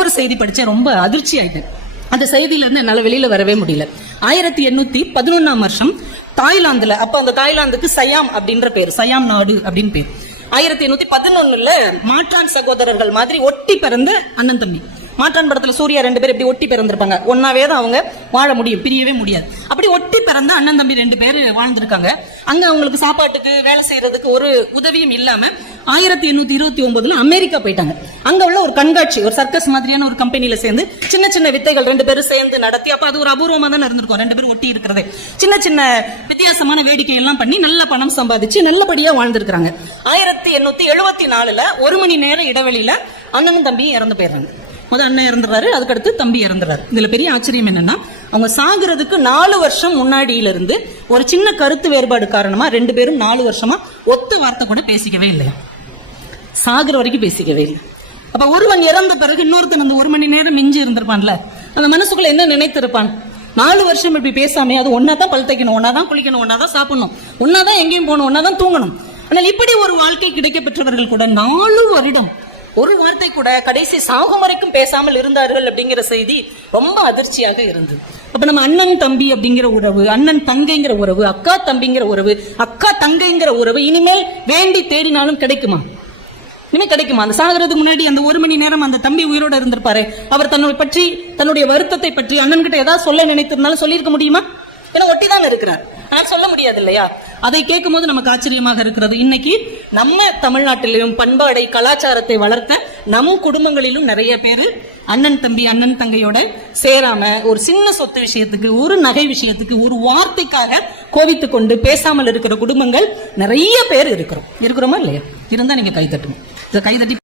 இன்னொரு செய்தி படித்தேன் ரொம்ப அதிர்ச்சி ஆயிட்டேன். அந்த செய்தியில இருந்து என்னால் வெளியில வரவே முடியல. ஆயிரத்தி எண்ணூத்தி பதினொன்னாம் வருஷம் தாய்லாந்துல அப்ப அந்த தாய்லாந்துக்கு சயாம் அப்படின்ற பேர் சயாம் நாடு அப்படின்னு பேர். ஆயிரத்தி எண்ணூத்தி பதினொன்னுல மாற்றான் சகோதரர்கள் மாதிரி ஒட்டி பிறந்த அண்ணன் தம்பி. மாற்றான் படத்துல சூர்யா ரெண்டு பேர் இப்படி ஒட்டி பிறந்திருப்பாங்க. ஒன்னாவே தான் அவங்க வாழ முடியும் பிரியவே முடியாது. அப்படி ஒட்டி பிறந்த அண்ணன் தம்பி ரெண்டு பேர் வாழ்ந்திருக்காங்க. அங்க அவங்களுக்கு சாப்பாட்டுக்கு வேலை செய்யறதுக்கு ஒரு உதவியும் இல்லாம ஆயிரத்தி எண்ணூத்தி இருபத்தி ஒன்பதுல அமெரிக்கா போயிட்டாங்க. அங்க உள்ள ஒரு கண்காட்சி ஒரு சர்க்கஸ் மாதிரியான ஒரு கம்பெனில சேர்ந்து சின்ன சின்ன வித்தைகள் ரெண்டு பேரும் சேர்ந்து நடத்தி அப்ப அது ஒரு அபூர்வமா தான் இருந்திருக்கும் ரெண்டு பேரும் ஒட்டி இருக்கிறதே. சின்ன சின்ன வித்தியாசமான வேடிக்கை எல்லாம் பண்ணி நல்ல பணம் சம்பாதிச்சு நல்லபடியா வாழ்ந்திருக்கிறாங்க. ஆயிரத்தி எண்ணூத்தி எழுபத்தி நாலுல ஒரு மணி நேர இடைவெளியில அண்ணனும் தம்பியும் இறந்து போயிடுறாங்க. முதல் அண்ணன் இறந்துறாரு அதுக்கடுத்து தம்பி இறந்துறாரு. இதுல பெரிய ஆச்சரியம் என்னன்னா அவங்க சாகிறதுக்கு நாலு வருஷம் முன்னாடியில இருந்து ஒரு சின்ன கருத்து வேறுபாடு காரணமா ரெண்டு பேரும் நாலு வருஷமா ஒத்து வார்த்தை கூட பேசிக்கவே இல்லையா சாகிற வரைக்கும் பேசிக்கவே இல்லை. அப்ப ஒருவன் இறந்த பிறகு இன்னொருத்தன் அந்த ஒரு மணி நேரம் மிஞ்சி இருந்திருப்பான்ல அந்த மனசுக்குள்ள என்ன நினைத்திருப்பான்? நாலு வருஷம் இப்படி பேசாமே அது ஒன்னா தான் பல் தைக்கணும் ஒன்னா தான் குளிக்கணும் ஒன்னா தான் சாப்பிடணும் ஒன்னா தான் எங்கேயும் போகணும் ஒன்னா தான் தூங்கணும். ஆனால் இப்படி ஒரு வாழ்க்கை கிடைக்கப்பெற்றவர்கள் கூட நாலு வருடம் ஒரு வார்த்தை கூட கடைசி சாகும் வரைக்கும் பேசாமல் இருந்தார்கள் அப்படிங்கிற செய்தி ரொம்ப அதிர்ச்சியாக இருந்தது. அப்ப நம்ம அண்ணன் தம்பி அப்படிங்கிற உறவு அண்ணன் தங்கைங்கிற உறவு அக்கா தம்பிங்கிற உறவு அக்கா தங்கைங்கிற உறவு இனிமேல் வேண்டி தேடினாலும் கிடைக்குமா? இனிமே கிடைக்குமா? அந்த சாகிறதுக்கு முன்னாடி அந்த ஒரு மணி நேரம் அந்த தம்பி உயிரோட இருந்திருப்பாரு அவர் தன்னை பற்றி தன்னுடைய வருத்தத்தை பற்றி அண்ணன் கிட்ட ஏதாவது சொல்ல நினைத்திருந்தாலும் சொல்லியிருக்க முடியுமா? ஏன்னா ஒட்டிதான் இருக்கிறார். ஆனால் சொல்ல முடியாது இல்லையா? அதை கேட்கும் போது நமக்கு ஆச்சரியமாக இருக்கிறது. இன்னைக்கு நம்ம தமிழ்நாட்டிலும் பண்பாடை கலாச்சாரத்தை வளர்த்த நம் குடும்பங்களிலும் நிறைய பேர் அண்ணன் தம்பி அண்ணன் தங்கையோட சேராம ஒரு சின்ன சொத்து விஷயத்துக்கு ஒரு நகை விஷயத்துக்கு ஒரு வார்த்தைக்காக கோவித்து கொண்டு பேசாமல் இருக்கிற குடும்பங்கள் நிறைய பேர் இருக்கிறோம். இருக்கிறோமா இல்லையா? இருந்தா நீங்க கைதட்டுங்க இதை கைதட்டி